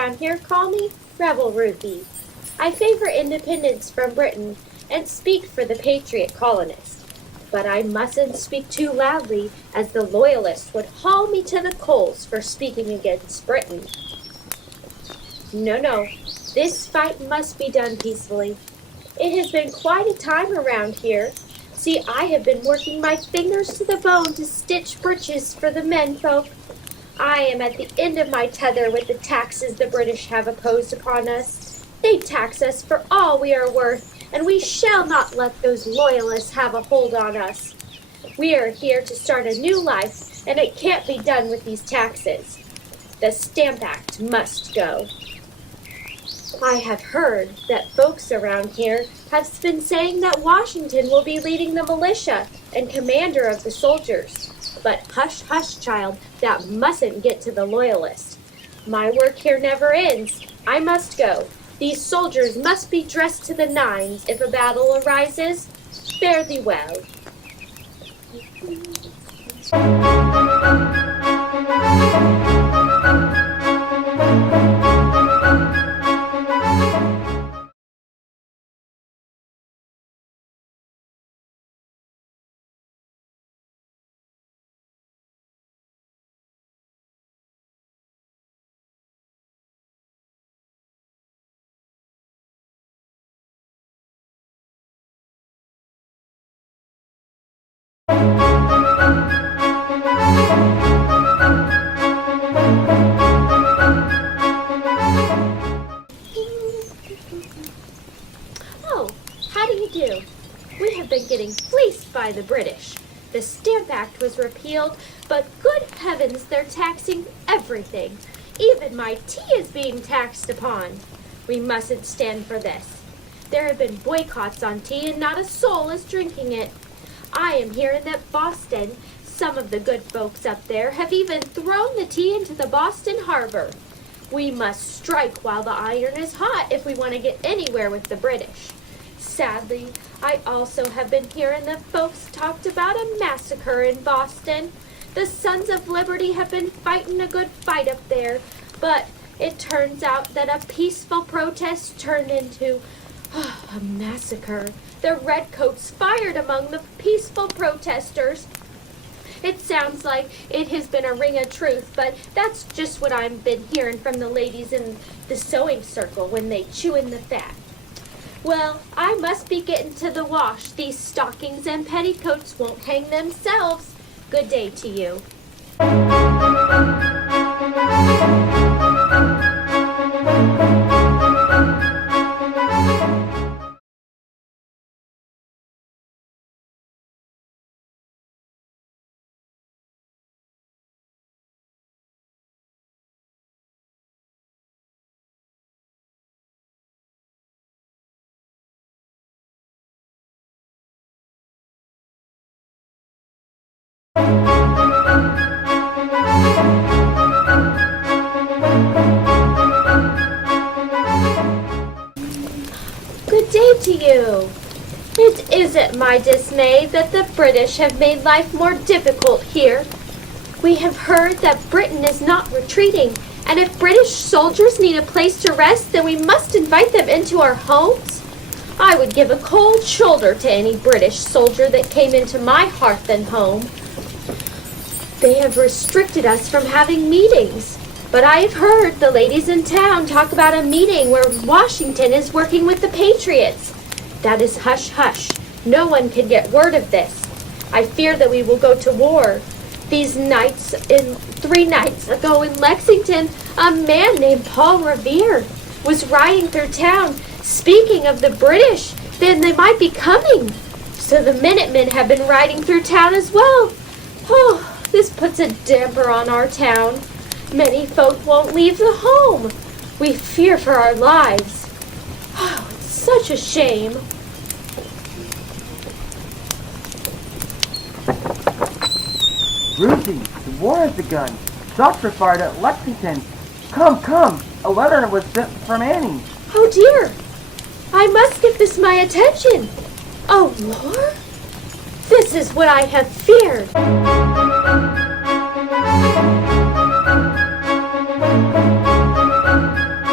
around here call me Rebel Ruthie. I favor independence from Britain and speak for the patriot colonists. But I mustn't speak too loudly, as the loyalists would haul me to the coals for speaking against Britain. No, this fight must be done peacefully. It has been quite a time around here. See, I have been working my fingers to the bone to stitch breeches for the menfolk. I am at the end of my tether with the taxes the British have imposed upon us. They tax us for all we are worth, and we shall not let those loyalists have a hold on us. We are here to start a new life, and it can't be done with these taxes. The Stamp Act must go. I have heard that folks around here have been saying that Washington will be leading the militia and commander of the soldiers. But hush, hush, child, that mustn't get to the loyalists. My work here never ends. I must go. These soldiers must be dressed to the nines if a battle arises. Fare thee well. Oh, how do you do? We have been getting fleeced by the British. The Stamp Act was repealed, but good heavens, they're taxing everything. Even my tea is being taxed upon. We mustn't stand for this. There have been boycotts on tea, and not a soul is drinking it. I am hearing that Boston, some of the good folks up there, have even thrown the tea into the Boston harbor. We must strike while the iron is hot if we want to get anywhere with the British. Sadly, I also have been hearing that folks talked about a massacre in Boston. The Sons of Liberty have been fighting a good fight up there, but it turns out that a peaceful protest turned into a massacre. The redcoats fired among the peaceful protesters. It sounds like it has been a ring of truth, but that's just what I've been hearing from the ladies in the sewing circle when they chew in the fat. Well, I must be getting to the wash. These stockings and petticoats won't hang themselves. Good day to you. Good day to you. It isn't my dismay that the British have made life more difficult here. We have heard that Britain is not retreating, and if British soldiers need a place to rest, then we must invite them into our homes. I would give a cold shoulder to any British soldier that came into my hearth and home. They have restricted us from having meetings, but I have heard the ladies in town talk about a meeting where Washington is working with the Patriots. That is hush hush. No one can get word of this. I fear that we will go to war. 3 nights ago in Lexington, a man named Paul Revere was riding through town speaking of the British. Then they might be coming. So the Minutemen have been riding through town as well. Oh, this puts a damper on our town. Many folk won't leave the home. We fear for our lives. Oh, it's such a shame. Ruthie, the war has begun. Shots were fired at Lexington. Come. A letter was sent from Annie. Oh dear. I must give this my attention. Oh, Lord. This is what I have feared.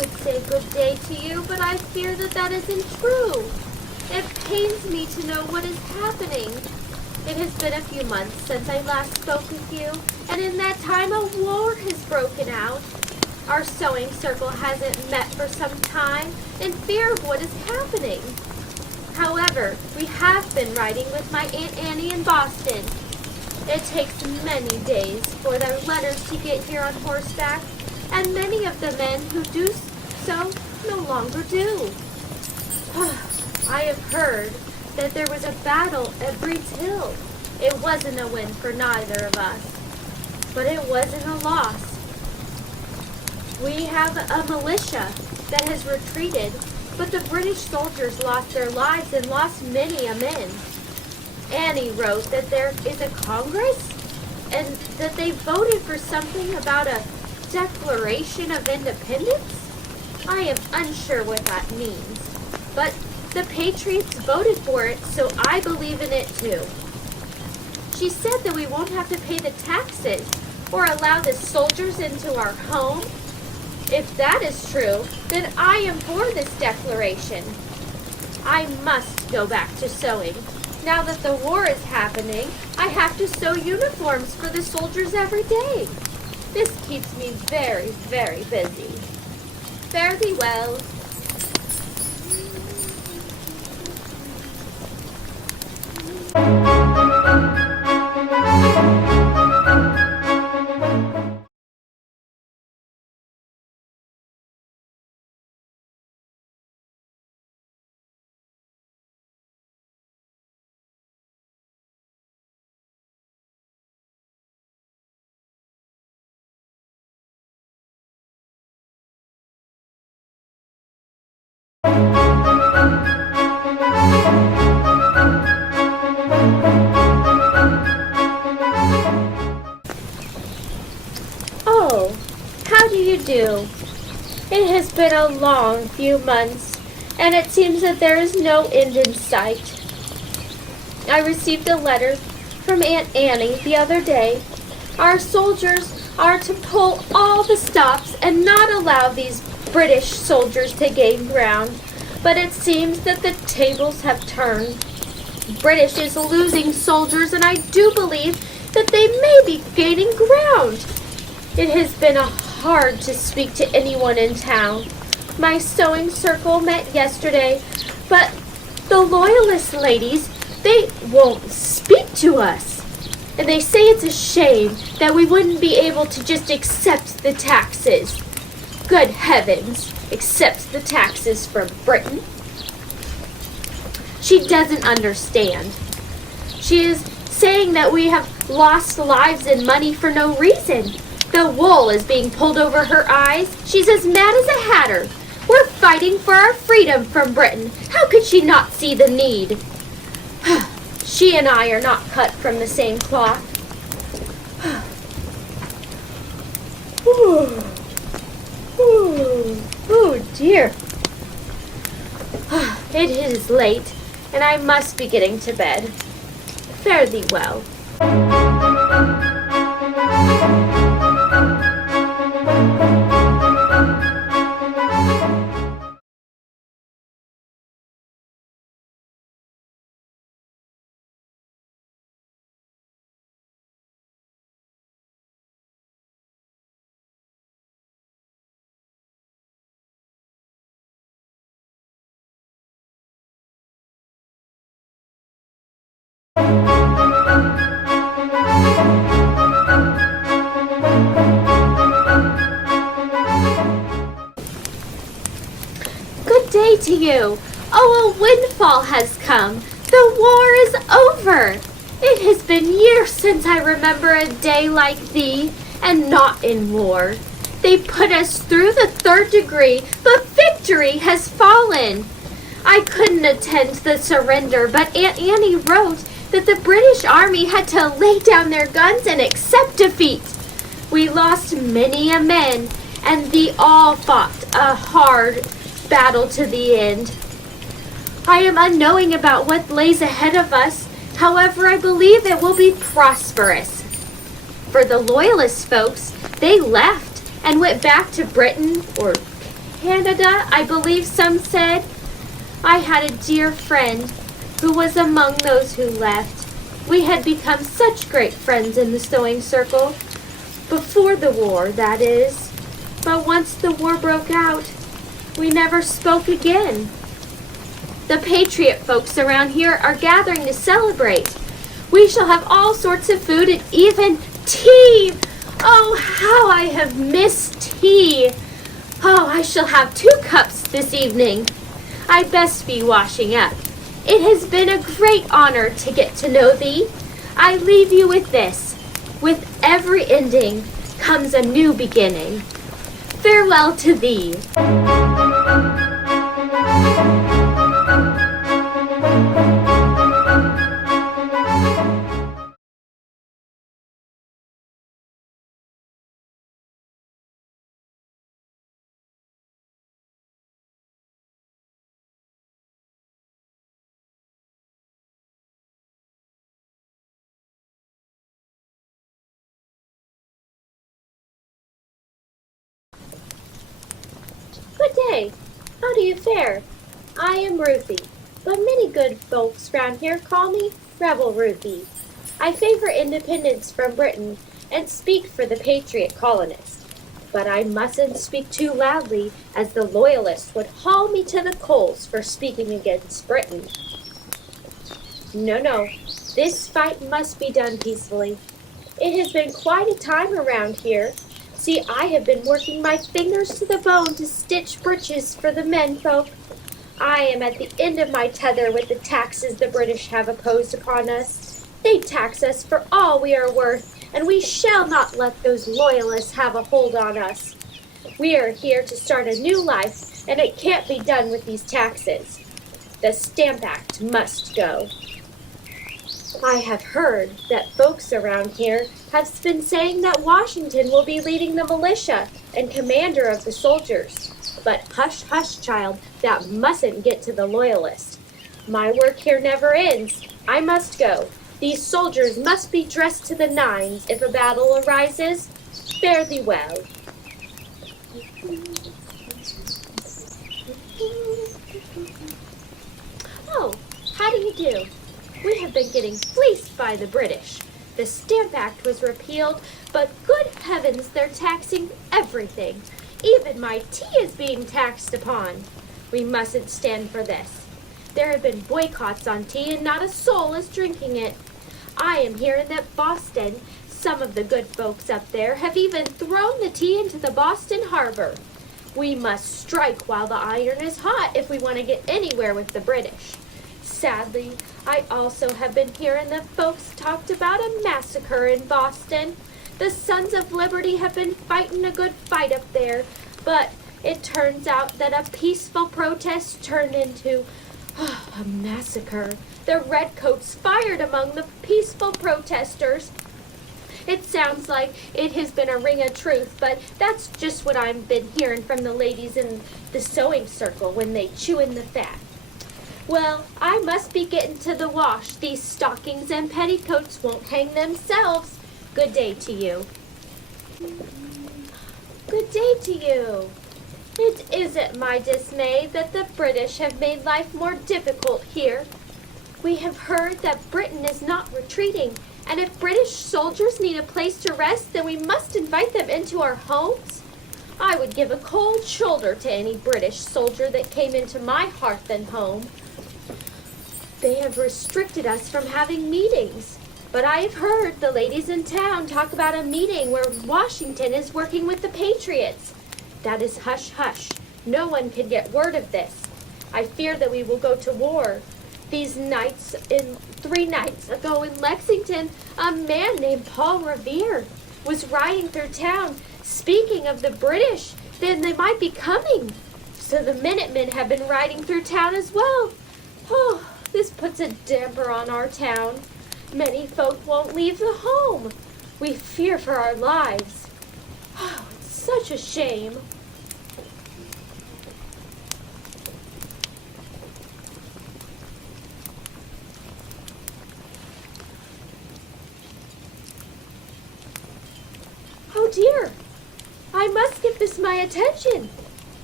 would say good day to you, but I fear that that isn't true. It pains me to know what is happening. It has been a few months since I last spoke with you, and in that time a war has broken out. Our sewing circle hasn't met for some time in fear of what is happening. However, we have been riding with my Aunt Annie in Boston. It takes many days for their letters to get here on horseback, and many of the men who do so no longer do. I have heard that there was a battle at Breed's Hill. It wasn't a win for neither of us, but it wasn't a loss. We have a militia that has retreated, but the British soldiers lost their lives and lost many a man. Annie wrote that there is a Congress and that they voted for something about a Declaration of Independence. I am unsure what that means, but the Patriots voted for it, so I believe in it too. She said that we won't have to pay the taxes or allow the soldiers into our home. If that is true, then I am for this declaration. I must go back to sewing. Now that the war is happening, I have to sew uniforms for the soldiers every day. This keeps me very, very busy. Fare thee well. Oh, how do you do? It has been a long few months, and it seems that there is no end in sight. I received a letter from Aunt Annie the other day. Our soldiers are to pull all the stops and not allow these British soldiers to gain ground, but it seems that the tables have turned. British is losing soldiers, and I do believe that they may be gaining ground. It has been hard to speak to anyone in town. My sewing circle met yesterday, but the loyalist ladies, they won't speak to us. And they say it's a shame that we wouldn't be able to just accept the taxes. Good heavens, accept the taxes from Britain? She doesn't understand. She is saying that we have lost lives and money for no reason. The wool is being pulled over her eyes. She's as mad as a hatter. We're fighting for our freedom from Britain. How could she not see the need? She and I are not cut from the same cloth. Oh dear. It is late, and I must be getting to bed. Fare thee well. Good day to you. Oh, a windfall has come. The war is over. It has been years since I remember a day like thee, and not in war. They put us through the 3rd degree, but victory has fallen. I couldn't attend the surrender, but Aunt Annie wrote that the British Army had to lay down their guns and accept defeat. We lost many a men, and they all fought a hard battle to the end. I am unknowing about what lays ahead of us. However, I believe it will be prosperous. For the loyalist folks, they left and went back to Britain or Canada, I believe some said. I had a dear friend who was among those who left. We had become such great friends in the sewing circle. Before the war, that is. But once the war broke out, we never spoke again. The Patriot folks around here are gathering to celebrate. We shall have all sorts of food and even tea. Oh, how I have missed tea. Oh, I shall have 2 cups this evening. I'd best be washing up. It has been a great honor to get to know thee. I leave you with this. With every ending comes a new beginning. Farewell to thee. Good day. How do you fare? I am Ruthie, but many good folks round here call me Rebel Ruthie. I favor independence from Britain and speak for the patriot colonists. But I mustn't speak too loudly, as the loyalists would haul me to the coals for speaking against Britain. No, this fight must be done peacefully. It has been quite a time around here. See, I have been working my fingers to the bone to stitch breeches for the men folk. I am at the end of my tether with the taxes the British have imposed upon us. They tax us for all we are worth, and we shall not let those loyalists have a hold on us. We are here to start a new life, and it can't be done with these taxes. The Stamp Act must go. I have heard that folks around here have been saying that Washington will be leading the militia and commander of the soldiers. But hush, hush, child, that mustn't get to the loyalists. My work here never ends. I must go. These soldiers must be dressed to the nines if a battle arises. Fare thee well. Oh, how do you do? We have been getting fleeced by the British. The Stamp Act was repealed, but good heavens, they're taxing everything. Even my tea is being taxed upon. We mustn't stand for this. There have been boycotts on tea, and not a soul is drinking it. I am hearing that Boston, some of the good folks up there, have even thrown the tea into the Boston harbor. We must strike while the iron is hot if we want to get anywhere with the British. Sadly, I also have been hearing that folks talked about a massacre in Boston. The Sons of Liberty have been fighting a good fight up there, but it turns out that a peaceful protest turned into a massacre. The redcoats fired among the peaceful protesters. It sounds like it has been a ring of truth, but that's just what I've been hearing from the ladies in the sewing circle when they chew in the fat. Well, I must be getting to the wash. These stockings and petticoats won't hang themselves. Good day to you. Good day to you. It isn't my dismay that the British have made life more difficult here. We have heard that Britain is not retreating, and if British soldiers need a place to rest, then we must invite them into our homes. I would give a cold shoulder to any British soldier that came into my hearth and home. They have restricted us from having meetings, but I have heard the ladies in town talk about a meeting where Washington is working with the Patriots. That is hush hush. No one can get word of this. I fear that we will go to war. 3 nights ago in Lexington, a man named Paul Revere was riding through town speaking of the British. Then they might be coming. So the Minutemen have been riding through town as well. Oh, this puts a damper on our town. Many folk won't leave the home. We fear for our lives. Oh, it's such a shame. Oh dear, I must give this my attention.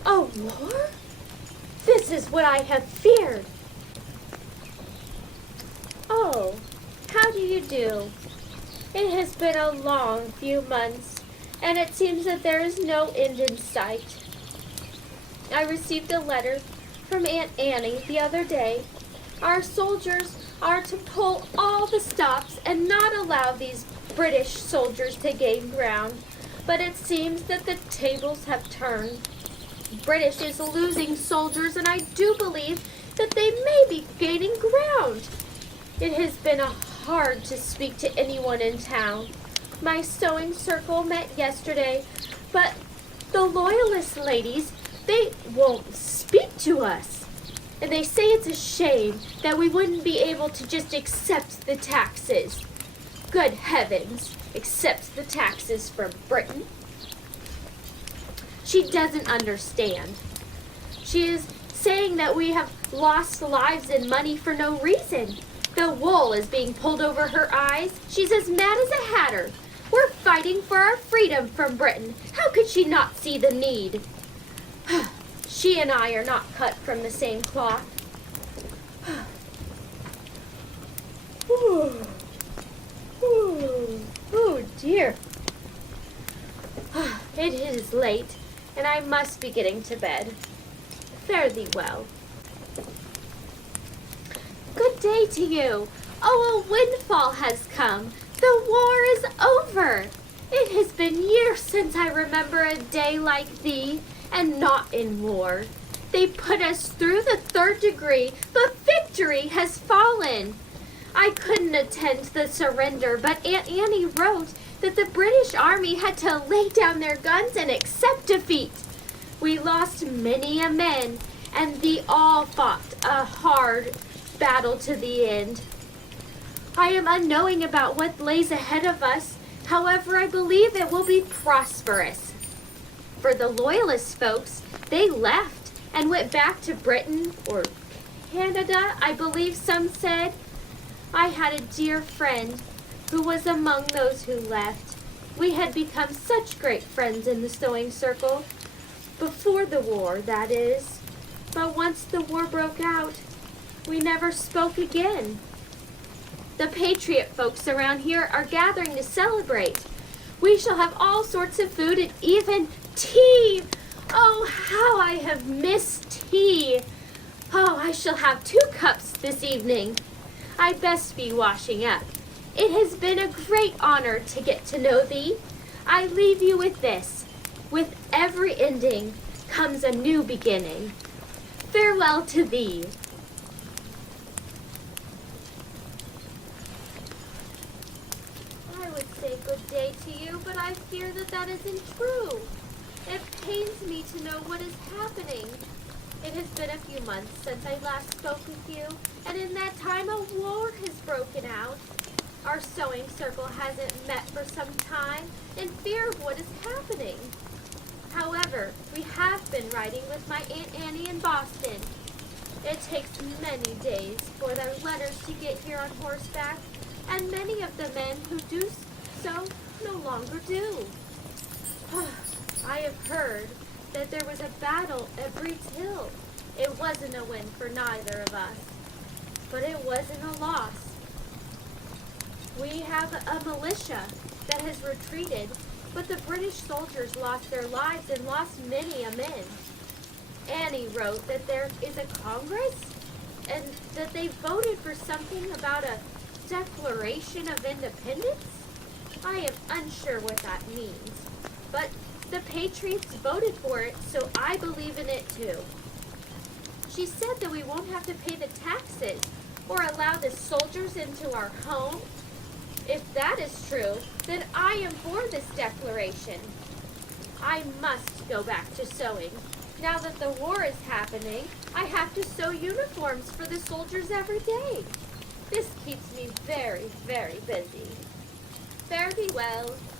A war? This is what I have feared. Oh, how do you do? It has been a long few months, and it seems that there is no end in sight. I received a letter from Aunt Annie the other day. Our soldiers are to pull all the stops and not allow these British soldiers to gain ground, but it seems that the tables have turned. British is losing soldiers, and I do believe that they may be gaining ground. It has been hard to speak to anyone in town. My sewing circle met yesterday, but the loyalist ladies, they won't speak to us. And they say it's a shame that we wouldn't be able to just accept the taxes. Good heavens, accept the taxes from Britain? She doesn't understand. She is saying that we have lost lives and money for no reason. The wool is being pulled over her eyes. She's as mad as a hatter. We're fighting for our freedom from Britain. How could she not see the need? She and I are not cut from the same cloth. Oh dear. It is late, and I must be getting to bed. Fare thee well. Good day to you. Oh, a windfall has come. The war is over. It has been years since I remember a day like thee, and not in war. They put us through the 3rd degree, but victory has fallen. I couldn't attend the surrender, but Aunt Annie wrote that the British Army had to lay down their guns and accept defeat. We lost many a men, and they all fought a hard battle to the end. I am unknowing about what lays ahead of us. However, I believe it will be prosperous. For the loyalist folks, they left and went back to Britain or Canada, I believe some said. I had a dear friend who was among those who left. We had become such great friends in the sewing circle. Before the war, that is. But once the war broke out, we never spoke again. The patriot folks around here are gathering to celebrate. We shall have all sorts of food and even tea. Oh, how I have missed tea. Oh, I shall have 2 cups this evening. I'd best be washing up. It has been a great honor to get to know thee. I leave you with this. With every ending comes a new beginning. Farewell to thee. I would say good day to you, but I fear that that isn't true. It pains me to know what is happening. It has been a few months since I last spoke with you, and in that time a war has broken out. Our sewing circle hasn't met for some time in fear of what is happening. However, we have been riding with my Aunt Annie in Boston. It takes many days for their letters to get here on horseback, and many of the men who do so no longer do. I have heard that there was a battle at Breed's Hill. It wasn't a win for neither of us, but it wasn't a loss. We have a militia that has retreated, but the British soldiers lost their lives and lost many a man. Annie wrote that there is a Congress and that they voted for something about a Declaration of Independence. I am unsure what that means, but the Patriots voted for it, so I believe in it too. She said that we won't have to pay the taxes or allow the soldiers into our home. If that is true, then I am for this declaration. I must go back to sewing. Now that the war is happening, I have to sew uniforms for the soldiers every day. This keeps me very, very busy. Fare thee well.